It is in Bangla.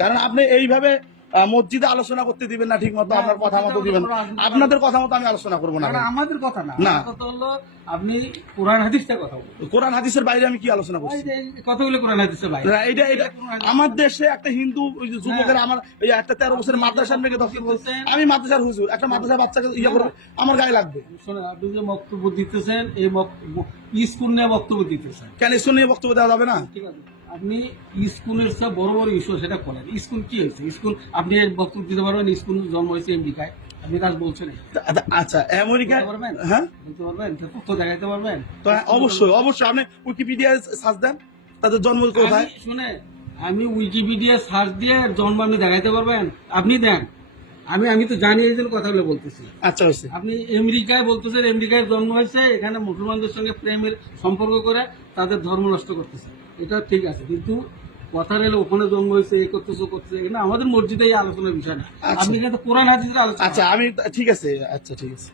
কারণ আপনি এইভাবে মসজিদে আলোচনা করতে দিবেন না ঠিক মতো, আপনার কথা মতো দিবেন, আপনাদের কথা মতো আমি আলোচনা করবো না। আমাদের কথা না, না। কথা হলো আপনি কোরআন হাদিসের কথা বলুন। কোরআন হাদিসের বাইরে আমি কি আলোচনা করছি? কথাগুলো কোরআন হাদিসের বাইরে। এটা আমার দেশে একটা হিন্দু যুবকের আমার এই একটা 13 বছরের মাদ্রাসার মেয়েকে দর্শন করছে, আমি মাদ্রাসার হুজুর, একটা মাদ্রাসার বাচ্চাকে ইয়ে করে আমার গায়ে লাগবে। শোনেন, আপনি যে বক্তব্য দিতেছেন এই স্কুল নিয়ে বক্তব্য দিতেছেন, কেন স্কুল নিয়ে বক্তব্য দেওয়া যাবে না? ঠিক আছে, আপনি স্কুলের সব বড় বড় ইস্যু সেটা করেন। স্কুল কি হয়েছে? স্কুল আপনি বক্তব্য দিতে পারবেন, স্কুল জন্ম হয়েছে আমেরিকায়, আপনি কাজ বলছেন। আচ্ছা আমেরিকা, পারবেন? হ্যাঁ বলতে পারবেন? তথ্য দেখাইতে পারবেন? তো অবশ্যই অবশ্যই আপনি উইকিপিডিয়ায় সার্চ দেন তাদের জন্ম কোথায়। শুনে, আমি উইকিপিডিয়া সার্চ দিয়ে জন্ম আপনি দেখাইতে পারবেন? আপনি দেন, আমি তো জানি এই জন্য কথাগুলো বলতেছি। আচ্ছা হয়েছে, আপনি আমেরিকায় বলতেছেন আমেরিকায় জন্ম হয়েছে, এখানে মুসলমানদের সঙ্গে প্রেমের সম্পর্ক করে তাদের ধর্ম নষ্ট করতেছে, এটা ঠিক আছে, কিন্তু কথা রইলে ওখানে জন্ম হয়েছে এই করতেছে এখানে আমাদের মসজিদে এই আলোচনার বিষয় না। আপনি কিন্তু কোরআন হাদিসের আলোচনা। আচ্ছা আমি ঠিক আছে, আচ্ছা ঠিক আছে।